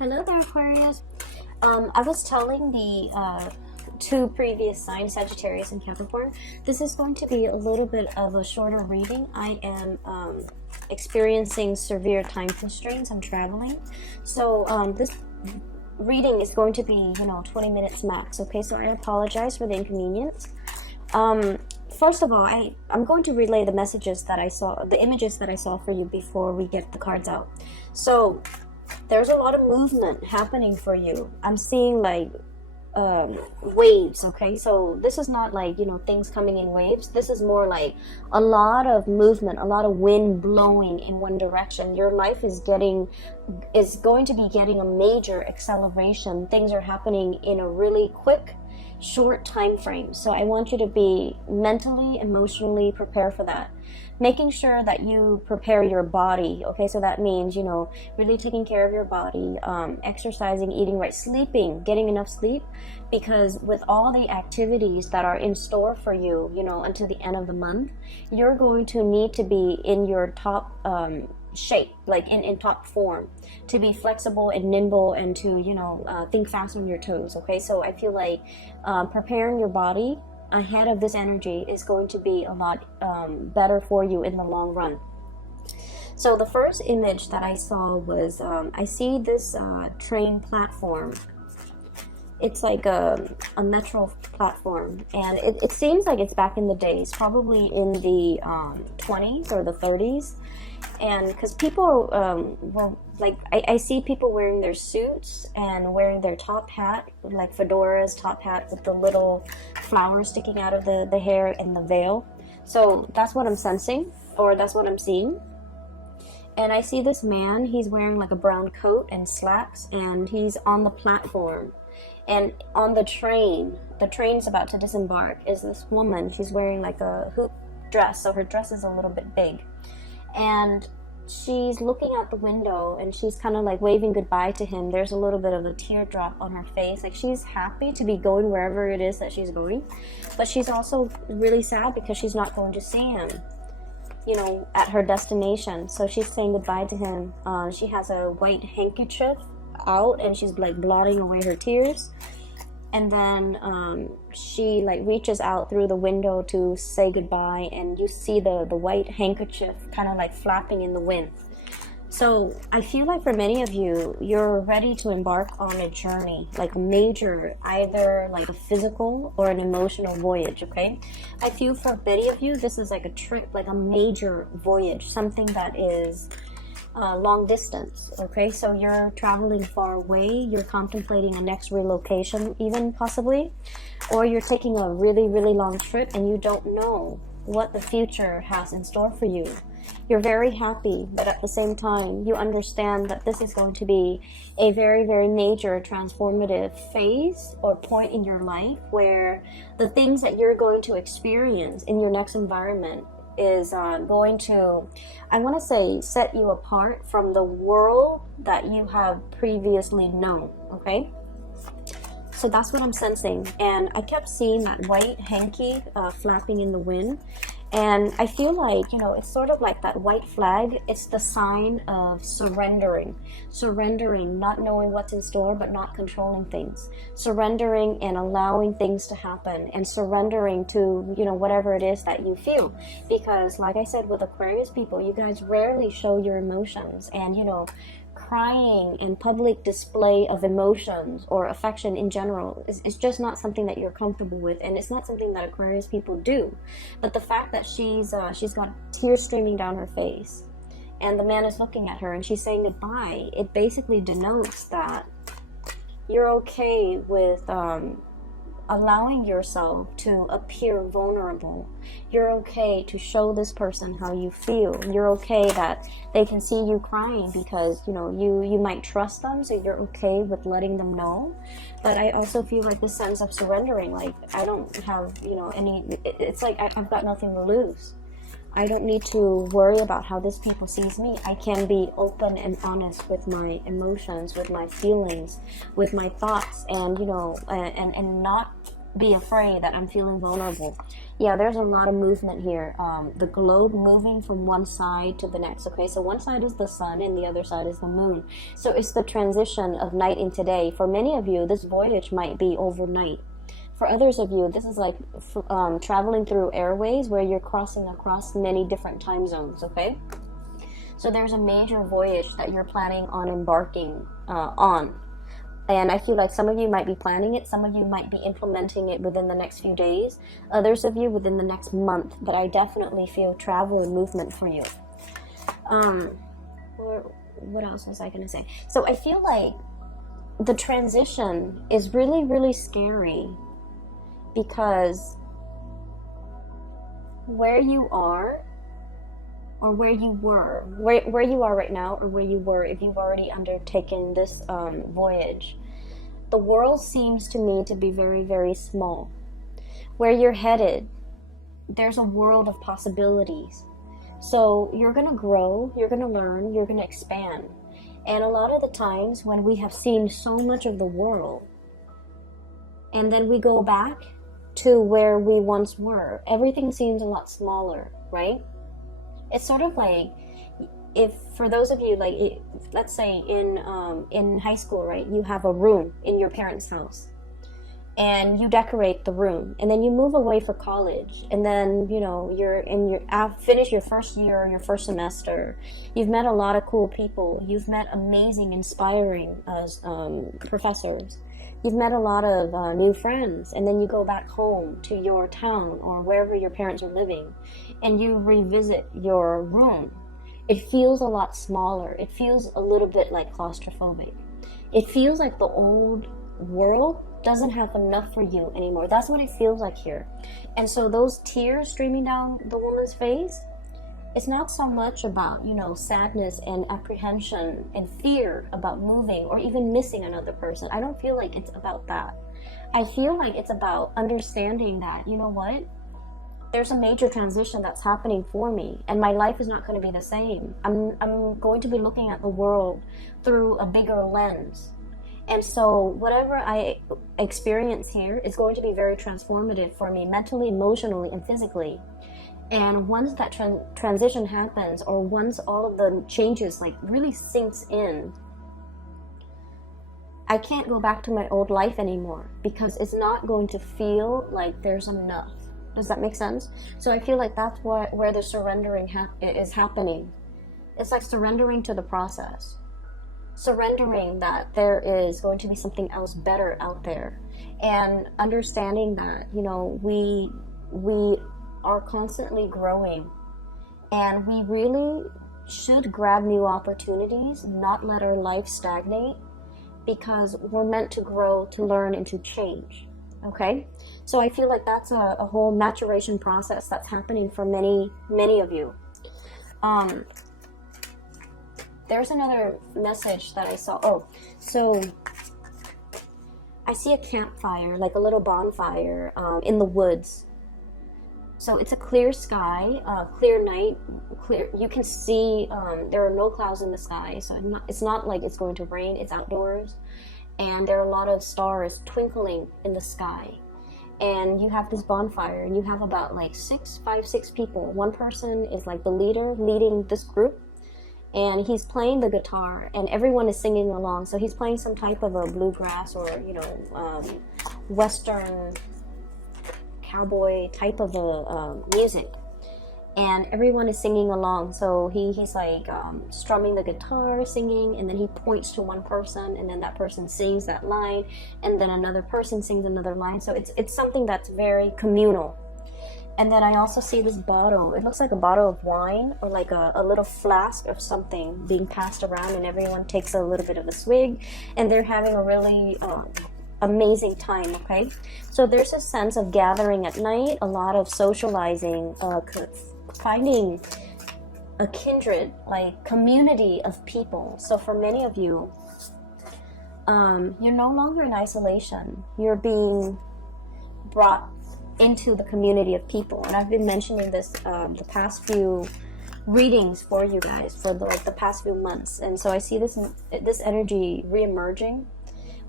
Hello there, Aquarius. I was telling the two previous signs, Sagittarius and Capricorn, this is going to be a little bit of a shorter reading. I am experiencing severe time constraints. I'm traveling. So this reading is going to be, 20 minutes max. Okay, so I apologize for the inconvenience. First of all, I'm going to relay the messages that I saw, the images that I saw for you before we get the cards out. So there's a lot of movement happening for you. I'm seeing like waves. Okay, so this is not like things coming in waves. This is more like a lot of movement, a lot of wind blowing in one direction. Your life is going to be getting a major acceleration. Things are happening in a really quick, short time frame. So I want you to be mentally, emotionally prepared for that. Making sure that you prepare your body. Okay, so that means really taking care of your body, exercising, eating right, sleeping, getting enough sleep, because with all the activities that are in store for you until the end of the month, you're going to need to be in your top shape, like in top form, to be flexible and nimble and to think fast on your toes. Okay, so I feel like preparing your body ahead of this energy is going to be a lot better for you in the long run. So the first image that I saw was I see this train platform. It's like a metro platform, and it seems like it's back in the days, probably in the 20s or the 30s. And because people were like, I see people wearing their suits and wearing their top hat, like fedoras, top hat with the little flowers sticking out of the hair and the veil. So that's what I'm sensing, or that's what I'm seeing. And I see this man, he's wearing like a brown coat and slacks, and he's on the platform. And on the train's about to disembark, is this woman. She's wearing like a hoop dress, so her dress is a little bit big. And she's looking out the window and she's kind of like waving goodbye to him. There's a little bit of a teardrop on her face. Like, she's happy to be going wherever it is that she's going, but she's also really sad because she's not going to see him, at her destination. So she's saying goodbye to him. She has a white handkerchief out and she's like blotting away her tears. And then she like reaches out through the window to say goodbye, and you see the white handkerchief kind of like flapping in the wind. So I feel like for many of you, you're ready to embark on a journey, like a major, either like a physical or an emotional voyage. Okay, I feel for many of you, this is like a trip, like a major voyage, something that is long distance. Okay, so you're traveling far away, you're contemplating a next relocation even possibly, or you're taking a really, really long trip and you don't know what the future has in store for you. You're very happy, but at the same time you understand that this is going to be a very, very major transformative phase or point in your life, where the things that you're going to experience in your next environment is going to, I want to say, set you apart from the world that you have previously known. Okay, so that's what I'm sensing. And I kept seeing that white hanky flapping in the wind, and I feel like it's sort of like that white flag. It's the sign of surrendering, not knowing what's in store but not controlling things, surrendering and allowing things to happen, and surrendering to whatever it is that you feel. Because like I said, with Aquarius people, you guys rarely show your emotions, and crying and public display of emotions or affection in general is just not something that you're comfortable with, and it's not something that Aquarius people do. But the fact that she's got tears streaming down her face, and the man is looking at her and she's saying goodbye, it basically denotes that you're okay with allowing yourself to appear vulnerable. You're okay to show this person how you feel. You're okay that they can see you crying because you might trust them, so you're okay with letting them know. But I also feel like this sense of surrendering, like, I don't have it's like I've got nothing to lose. I don't need to worry about how this people sees me. I can be open and honest with my emotions, with my feelings, with my thoughts, and and not be afraid, that I'm feeling vulnerable. Yeah, there's a lot of movement here. The globe moving from one side to the next. Okay, so one side is the sun and the other side is the moon. So it's the transition of night into day. For many of you, this voyage might be overnight. For others of you, this is like traveling through airways where you're crossing across many different time zones. Okay, so there's a major voyage that you're planning on embarking on. And I feel like some of you might be planning it, some of you might be implementing it within the next few days, others of you within the next month, but I definitely feel travel and movement for you. What else was I going to say? So I feel like the transition is really, really scary, because where you are, or where you were, where you are right now, or where you were if you've already undertaken this voyage, the world seems to me to be very, very small. Where you're headed, there's a world of possibilities. So you're going to grow, you're going to learn, you're going to expand. And a lot of the times when we have seen so much of the world, and then we go back to where we once were, everything seems a lot smaller, right? It's sort of like, if for those of you, like, let's say in high school, right, you have a room in your parents' house and you decorate the room, and then you move away for college, and then, you know, finish your first year, your first semester, you've met a lot of cool people, you've met amazing, inspiring professors, you've met a lot of new friends, and then you go back home to your town or wherever your parents are living, and you revisit your room. It feels a lot smaller. It feels a little bit like claustrophobic. It feels like the old world doesn't have enough for you anymore. That's what it feels like here. And so those tears streaming down the woman's face, it's not so much about, you know, sadness and apprehension and fear about moving or even missing another person. I don't feel like it's about that. I feel like it's about understanding that, you know what? There's a major transition that's happening for me, and my life is not going to be the same. I'm going to be looking at the world through a bigger lens. And so whatever I experience here is going to be very transformative for me, mentally, emotionally, and physically. And once that transition happens, or once all of the changes like really sinks in, I can't go back to my old life anymore, because it's not going to feel like there's enough. Does that make sense? So I feel like that's where the surrendering is happening. It's like surrendering to the process. Surrendering that there is going to be something else better out there. And understanding that, you know, we are constantly growing. And we really should grab new opportunities, not let our life stagnate, because we're meant to grow, to learn, and to change. Okay, so I feel like that's a whole maturation process that's happening for many of you. There's another message that I saw. Oh, so I see a campfire, like a little bonfire in the woods. So it's a clear sky, clear night, clear. You can see there are no clouds in the sky, so it's not like it's going to rain. It's outdoors. And there are a lot of stars twinkling in the sky. And you have this bonfire, and you have about like 6 people. One person is like the leader, leading this group, and he's playing the guitar, and everyone is singing along. So he's playing some type of a bluegrass or, you know, Western cowboy type of a music. And everyone is singing along. So he's like strumming the guitar, singing, and then he points to one person, and then that person sings that line, and then another person sings another line. So it's something that's very communal. And then I also see this bottle. It looks like a bottle of wine, or like a little flask of something being passed around, and everyone takes a little bit of a swig, and they're having a really amazing time. Okay, so there's a sense of gathering at night, a lot of socializing, finding a kindred, like community of people. So for many of you, you're no longer in isolation. You're being brought into the community of people. And I've been mentioning this the past few readings for you guys for the past few months. And so I see this energy re-emerging,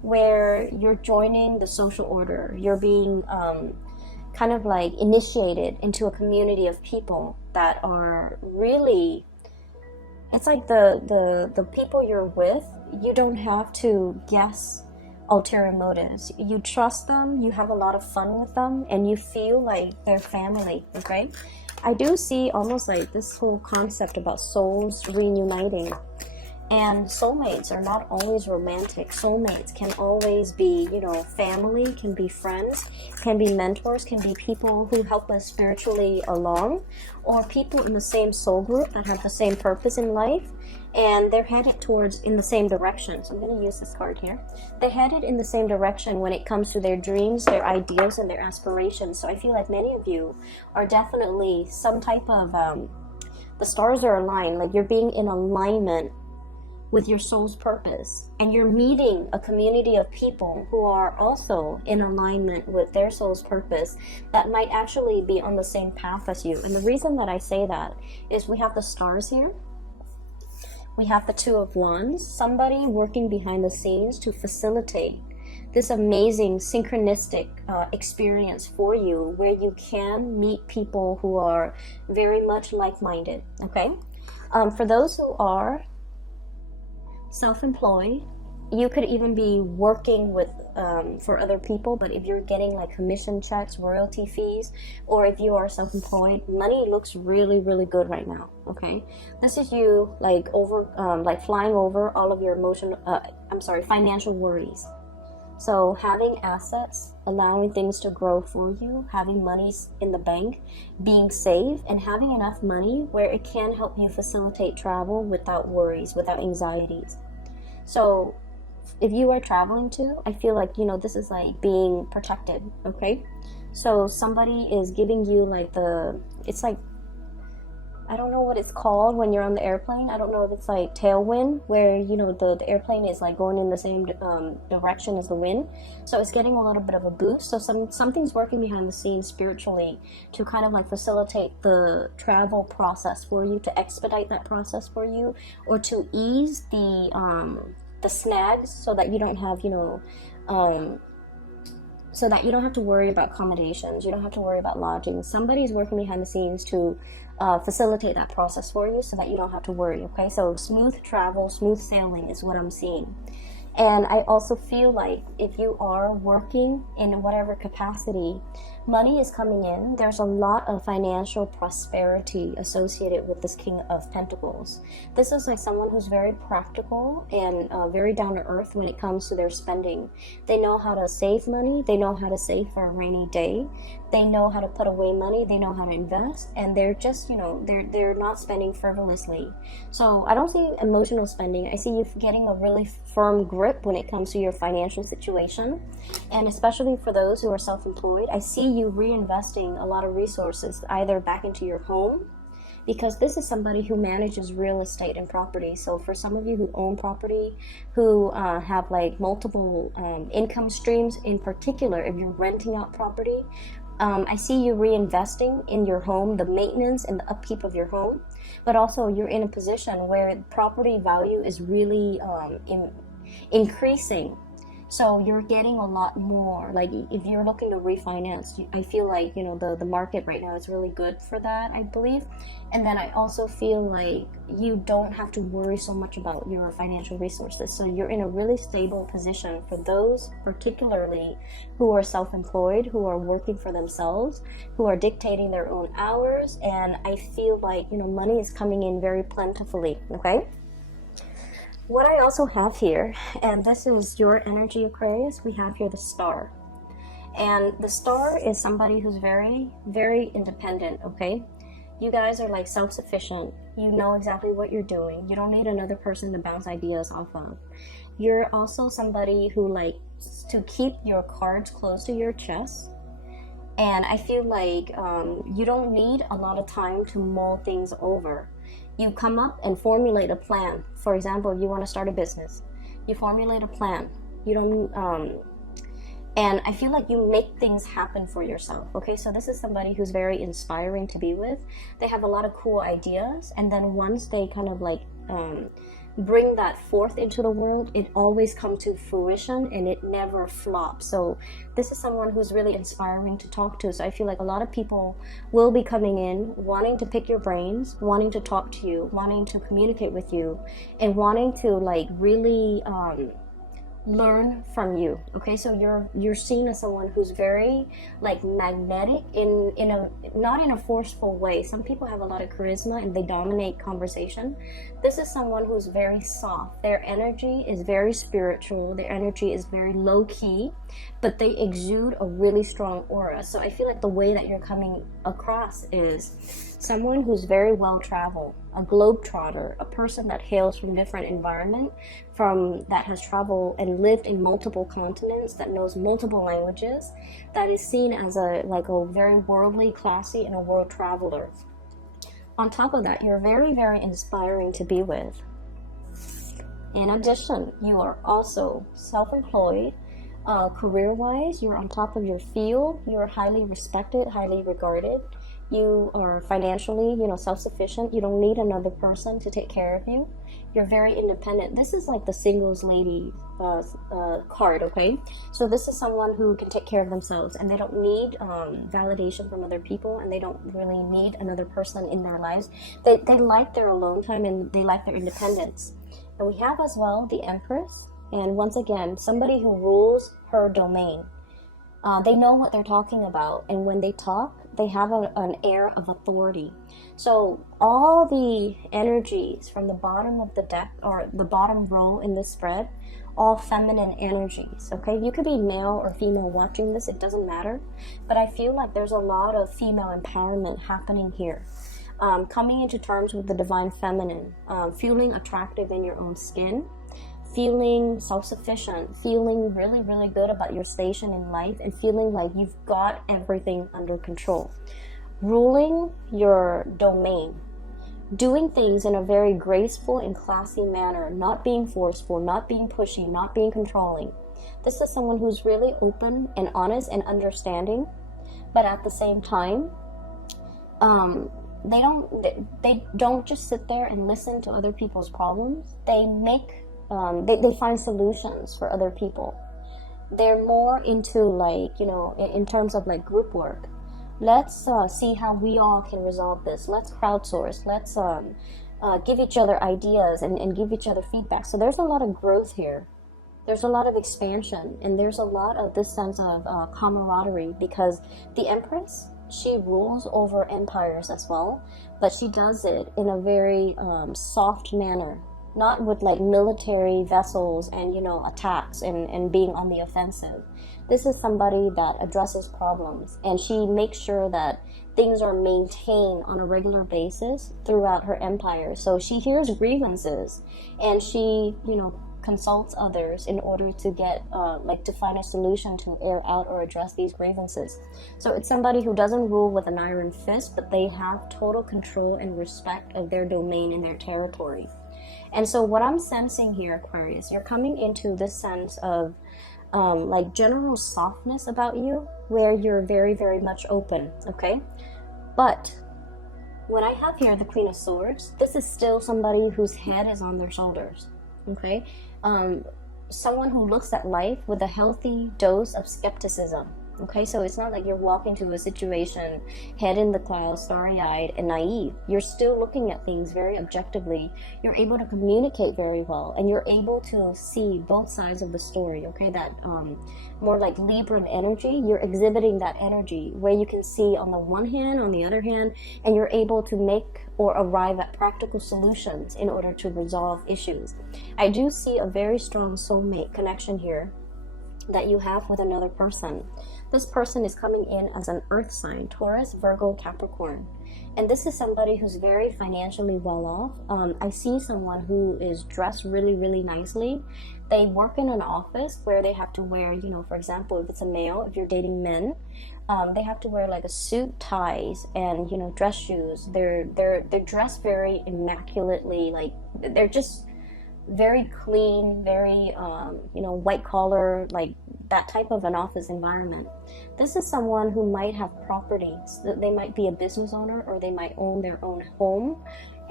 where you're joining the social order. You're being kind of like initiated into a community of people that are really, it's like the people you're with, you don't have to guess ulterior motives. You trust them, you have a lot of fun with them, and you feel like they're family, okay? I do see almost like this whole concept about souls reuniting. And soulmates are not always romantic. Soulmates can always be, you know, family, can be friends, can be mentors, can be people who help us spiritually along, or people in the same soul group that have the same purpose in life, and they're headed towards in the same direction. So I'm going to use this card here. They're headed in the same direction when it comes to their dreams, their ideas, and their aspirations. So I feel like many of you are definitely some type of, the stars are aligned, like you're being in alignment with your soul's purpose, and you're meeting a community of people who are also in alignment with their soul's purpose that might actually be on the same path as you. And the reason that I say that is we have the stars here, we have the Two of Wands, somebody working behind the scenes to facilitate this amazing synchronistic experience for you, where you can meet people who are very much like-minded, okay? For those who are self-employed, you could even be working with for other people, but if you're getting like commission checks, royalty fees, or if you are self-employed, money looks really, really good right now, okay? This is you like like flying over all of your financial worries. So having assets, allowing things to grow for you, having money in the bank, being safe, and having enough money where it can help you facilitate travel without worries, without anxieties. So if you are traveling too, I feel like, you know, this is like being protected, okay? So somebody is giving you like it's like, I don't know what it's called when you're on the airplane. I don't know if it's like tailwind, where, you know, the airplane is like going in the same direction as the wind. So it's getting a little bit of a boost. So something's working behind the scenes spiritually to kind of like facilitate the travel process for you, to expedite that process for you, or to ease the snags so that you don't have, you know, so that you don't have to worry about accommodations, you don't have to worry about lodging. Somebody's working behind the scenes to facilitate that process for you so that you don't have to worry, okay? So smooth travel, smooth sailing is what I'm seeing. And I also feel like if you are working in whatever capacity, money is coming in. There's a lot of financial prosperity associated with this King of Pentacles. This is like someone who's very practical and very down to earth when it comes to their spending. They know how to save money. They know how to save for a rainy day. They know how to put away money. They know how to invest. And they're just, you know, they're not spending frivolously. So I don't see emotional spending. I see you getting a really firm grip when it comes to your financial situation. And especially for those who are self-employed, I see you reinvesting a lot of resources either back into your home, because this is somebody who manages real estate and property. So for some of you who own property, who have like multiple income streams, in particular if you're renting out property, I see you reinvesting in your home, the maintenance and the upkeep of your home, but also you're in a position where property value is really increasing. So you're getting a lot more. Like if you're looking to refinance, I feel like, you know, the market right now is really good for that, I believe. And then I also feel like you don't have to worry so much about your financial resources. So you're in a really stable position for those particularly who are self-employed, who are working for themselves, who are dictating their own hours. And I feel like, you know, money is coming in very plentifully, okay? What I also have here, and this is your energy, Aquarius, we have here the Star. And the Star is somebody who's very, very independent, okay? You guys are like self-sufficient. You know exactly what you're doing. You don't need another person to bounce ideas off of. You're also somebody who likes to keep your cards close to your chest. And I feel like you don't need a lot of time to mull things over. You come up and formulate a plan. For example, if you want to start a business, you formulate a plan. You don't, and I feel like you make things happen for yourself. Okay, so this is somebody who's very inspiring to be with. They have a lot of cool ideas, and then once they kind of like bring that forth into the world, it always comes to fruition and it never flops. So this is someone who's really inspiring to talk to. So I feel like a lot of people will be coming in wanting to pick your brains, wanting to talk to you, wanting to communicate with you, and wanting to like really learn from you. Okay, so you're seen as someone who's very like magnetic in a not in a forceful way. Some people have a lot of charisma and they dominate conversation. This is someone who's very soft. Their energy is very spiritual, their energy is very low-key, but they exude a really strong aura. So I feel like the way that you're coming across is someone who's very well traveled, a globetrotter, a person that hails from different environment, that has traveled and lived in multiple continents, that knows multiple languages, that is seen as a very worldly, classy, and a world traveler. On top of that, you're very, very inspiring to be with. In addition, you are also self-employed. Career-wise, you're on top of your field. You're highly respected, highly regarded. You are financially, self-sufficient. You don't need another person to take care of you. You're very independent. This is like the singles lady card, okay? So this is someone who can take care of themselves, and they don't need validation from other people, and they don't really need another person in their lives. They like their alone time, and they like their independence. And we have as well the Empress, and once again, somebody who rules her domain. They know what they're talking about, and when they talk, they have an air of authority. So all the energies from the bottom of the deck, or the bottom row in this spread, all feminine energies, okay? You could be male or female watching this, it doesn't matter. But I feel like there's a lot of female empowerment happening here. Coming into terms with the divine feminine, feeling attractive in your own skin, feeling self-sufficient, feeling really, really good about your station in life, and feeling like you've got everything under control. Ruling your domain, doing things in a very graceful and classy manner, not being forceful, not being pushy, not being controlling. This is someone who's really open and honest and understanding, but at the same time, they don't just sit there and listen to other people's problems. They they find solutions for other people. They're more into in terms of like group work. Let's see how we all can resolve this. Let's crowdsource. Let's give each other ideas and give each other feedback. So there's a lot of growth here. There's a lot of expansion, and there's a lot of this sense of camaraderie, because the Empress, she rules over empires as well, but she does it in a very soft manner. Not with like military vessels and attacks and being on the offensive. This is somebody that addresses problems, and she makes sure that things are maintained on a regular basis throughout her empire. So she hears grievances, and she consults others in order to get to find a solution to air out or address these grievances. So it's somebody who doesn't rule with an iron fist, but they have total control and respect of their domain and their territory. And so what I'm sensing here, Aquarius, you're coming into this sense of general softness about you, where you're very, very much open, okay? But when I have here the Queen of Swords, this is still somebody whose head is on their shoulders, okay? Someone who looks at life with a healthy dose of skepticism. Okay, so it's not like you're walking to a situation head in the clouds, starry-eyed and naive. You're still looking at things very objectively. You're able to communicate very well, and you're able to see both sides of the story, okay? That more like Libran energy, you're exhibiting that energy where you can see on the one hand, on the other hand, and you're able to make or arrive at practical solutions in order to resolve issues. I do see a very strong soulmate connection here that you have with another person. This person is coming in as an earth sign, Taurus, Virgo, Capricorn. And this is somebody who's very financially well off. I see someone who is dressed really, really nicely. They work in an office where they have to wear, for example, if it's a male, if you're dating men, they have to wear like a suit, ties, and, dress shoes. They're dressed very immaculately, like they're just very clean, very, white collar, like that type of an office environment. This is someone who might have properties. They might be a business owner, or they might own their own home,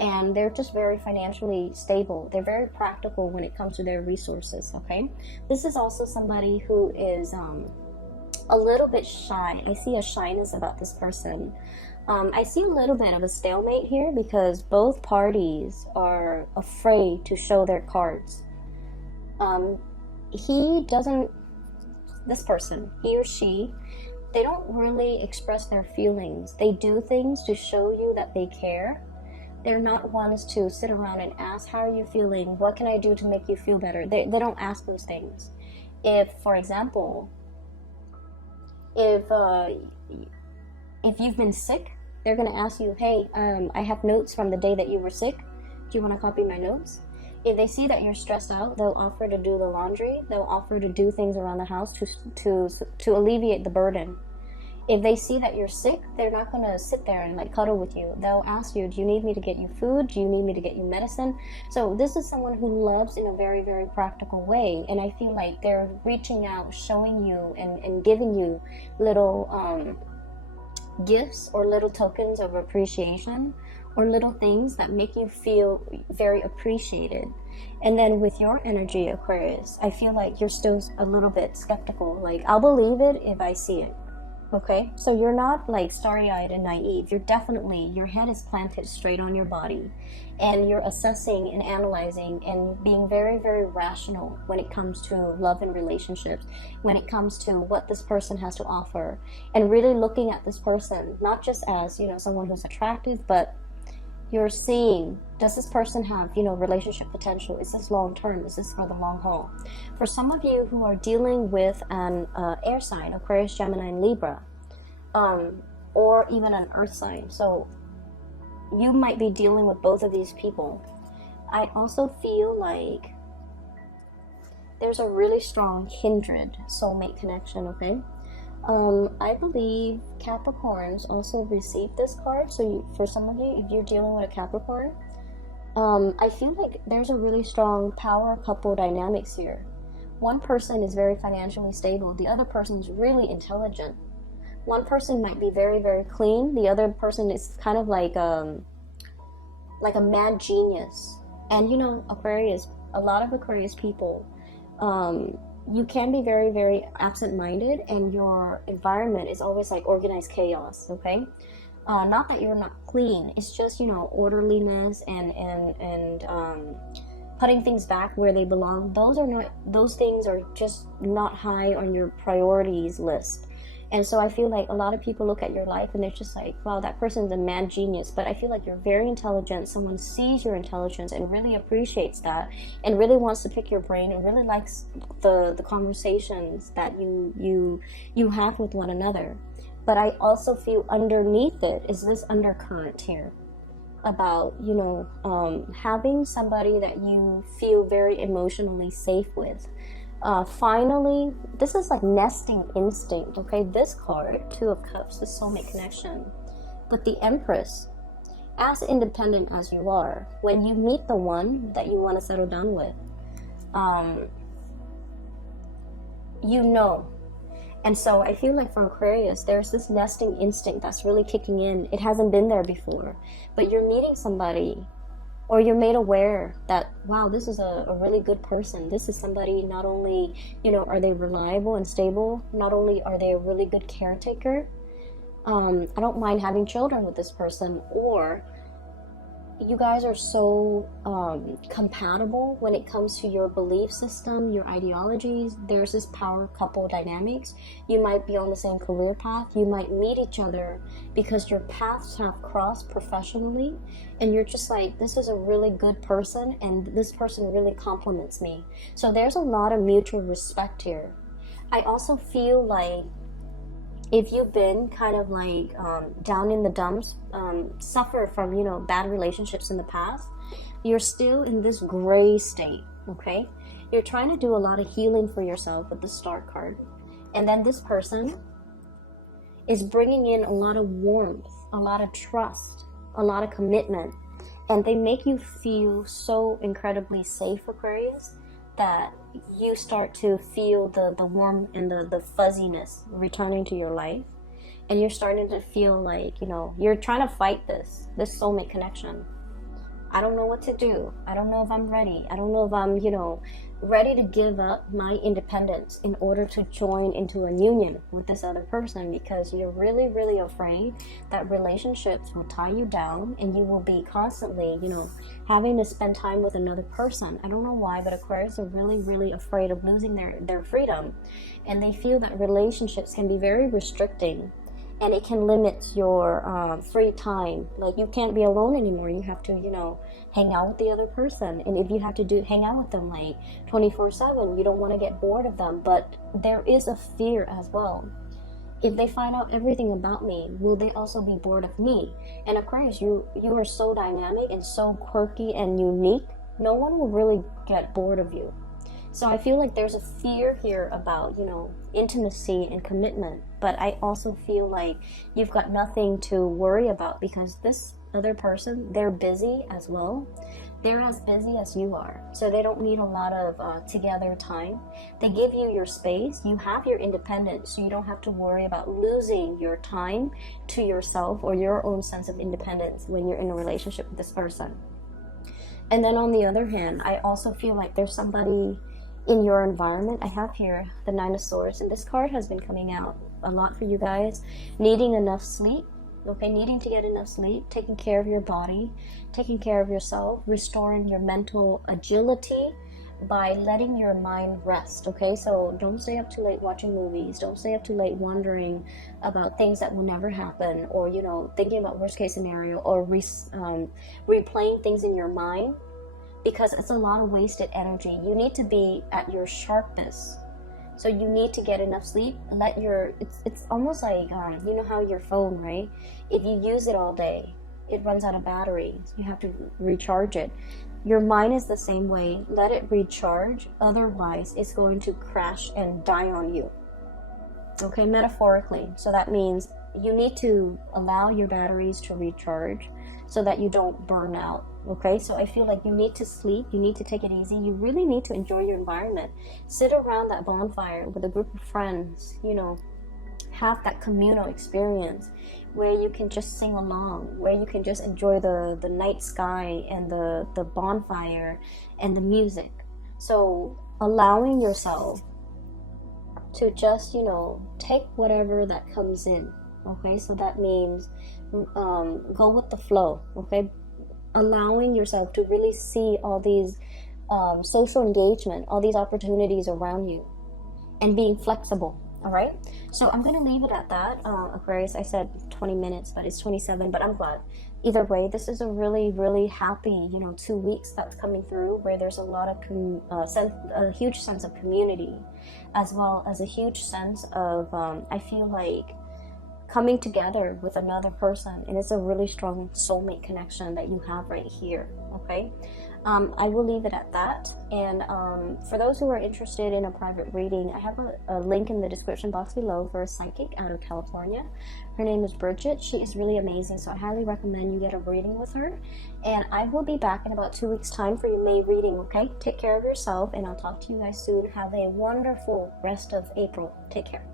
and they're just very financially stable. They're very practical when it comes to their resources, okay? This is also somebody who is a little bit shy. I see a shyness about this person. I see a little bit of a stalemate here because both parties are afraid to show their cards. This person, he or she, they don't really express their feelings. They do things to show you that they care. They're not ones to sit around and ask, how are you feeling? What can I do to make you feel better? They don't ask those things. If, for example, if you've been sick, they're going to ask you, hey, I have notes from the day that you were sick. Do you want to copy my notes? If they see that you're stressed out, they'll offer to do the laundry. They'll offer to do things around the house to alleviate the burden. If they see that you're sick, they're not going to sit there and like cuddle with you. They'll ask you, do you need me to get you food? Do you need me to get you medicine? So this is someone who loves in a very, very practical way. And I feel like they're reaching out, showing you and giving you little gifts or little tokens of appreciation, or little things that make you feel very appreciated. And then with your energy, Aquarius, I feel like you're still a little bit skeptical. Like, I'll believe it if I see it. Okay, so you're not like starry-eyed and naive. You're definitely, your head is planted straight on your body, and you're assessing and analyzing and being very, very rational when it comes to love and relationships, when it comes to what this person has to offer, and really looking at this person, not just as, you know, someone who's attractive, but you're seeing, does this person have, you know, relationship potential? Is this long-term? Is this for the long haul? For some of you who are dealing with an air sign, Aquarius, Gemini, and Libra, or even an earth sign, so you might be dealing with both of these people. I also feel like there's a really strong kindred soulmate connection, okay? I believe Capricorns also receive this card. So for some of you, if you're dealing with a Capricorn, I feel like there's a really strong power couple dynamics here. One person is very financially stable. The other person is really intelligent. One person might be very, very clean. The other person is kind of like a mad genius. And you know, Aquarius, a lot of Aquarius people, you can be very, very absent-minded, and your environment is always like organized chaos, okay? Not that you're not clean, it's just, you know, orderliness and putting things back where they belong. Those things are just not high on your priorities list. And so I feel like a lot of people look at your life and they're just like, wow, that person's a mad genius. But I feel like you're very intelligent. Someone sees your intelligence and really appreciates that, and really wants to pick your brain, and really likes the conversations that you have with one another. But I also feel underneath it is this undercurrent here about, you know, having somebody that you feel very emotionally safe with. Finally, this is like nesting instinct, okay? This card, Two of Cups, the soulmate connection. But the Empress, as independent as you are, when you meet the one that you want to settle down with, you know. And so I feel like for Aquarius, there's this nesting instinct that's really kicking in. It hasn't been there before, but you're meeting somebody, or you're made aware that, wow, this is a really good person. This is somebody, not only, you know, are they reliable and stable, not only are they a really good caretaker, I don't mind having children with this person, or you guys are so compatible when it comes to your belief system, your ideologies. There's this power couple dynamics. You might be on the same career path. You might meet each other because your paths have crossed professionally, and you're just like, this is a really good person, and this person really compliments me. So there's a lot of mutual respect here. I also feel like if you've been kind of like down in the dumps, suffer from, you know, bad relationships in the past, you're still in this gray state, okay? You're trying to do a lot of healing for yourself with the Star card. And then this person is bringing in a lot of warmth, a lot of trust, a lot of commitment. And they make you feel so incredibly safe, Aquarius, that you start to feel the warmth and the fuzziness returning to your life, and you're starting to feel like, you know, you're trying to fight this soulmate connection. I don't know what to do. I don't know if I'm ready. I don't know if I'm, ready to give up my independence in order to join into a union with this other person, because you're really, really afraid that relationships will tie you down and you will be constantly, having to spend time with another person. I don't know why, but Aquarius are really, really afraid of losing their freedom. And they feel that relationships can be very restricting, and it can limit your free time. Like, you can't be alone anymore. You have to, hang out with the other person. And if you have to hang out with them like 24/7, you don't want to get bored of them. But there is a fear as well. If they find out everything about me, will they also be bored of me? And Aquarius, you are so dynamic and so quirky and unique. No one will really get bored of you. So I feel like there's a fear here about, intimacy and commitment. But I also feel like you've got nothing to worry about, because this other person, they're busy as well. They're as busy as you are. So they don't need a lot of together time. They give you your space. You have your independence, so you don't have to worry about losing your time to yourself or your own sense of independence when you're in a relationship with this person. And then on the other hand, I also feel like there's somebody in your environment. I have here the Nine of Swords, and this card has been coming out a lot for you guys. Needing enough sleep, okay? Needing to get enough sleep, taking care of your body, taking care of yourself, restoring your mental agility by letting your mind rest, okay? So don't stay up too late watching movies. Don't stay up too late wondering about things that will never happen, or, thinking about worst case scenario, or replaying things in your mind, because it's a lot of wasted energy. You need to be at your sharpest. So you need to get enough sleep. It's almost like, you know how your phone, right? If you use it all day, it runs out of battery. So you have to recharge it. Your mind is the same way. Let it recharge. Otherwise, it's going to crash and die on you. Okay, metaphorically. So that means you need to allow your batteries to recharge so that you don't burn out. Okay, so I feel like you need to sleep, you need to take it easy, you really need to enjoy your environment. Sit around that bonfire with a group of friends, have that communal experience where you can just sing along, where you can just enjoy the night sky and the bonfire and the music. So allowing yourself to just, take whatever that comes in. Okay, so that means go with the flow. Okay, allowing yourself to really see all these social engagement, all these opportunities around you, and being flexible. All right, so I'm gonna leave it at that. Aquarius, I said 20 minutes, but it's 27, but I'm glad. Either way, this is a really, really happy 2 weeks that's coming through, where there's a lot of a huge sense of community, as well as a huge sense of I feel like coming together with another person, and it's a really strong soulmate connection that you have right here. Okay, I will leave it at that. And for those who are interested in a private reading, I have a link in the description box below for a psychic out of California. Her name is Bridget. She is really amazing, so I highly recommend you get a reading with her. And I will be back in about 2 weeks time for your May reading. Okay, take care of yourself, and I'll talk to you guys soon. Have a wonderful rest of April. Take care.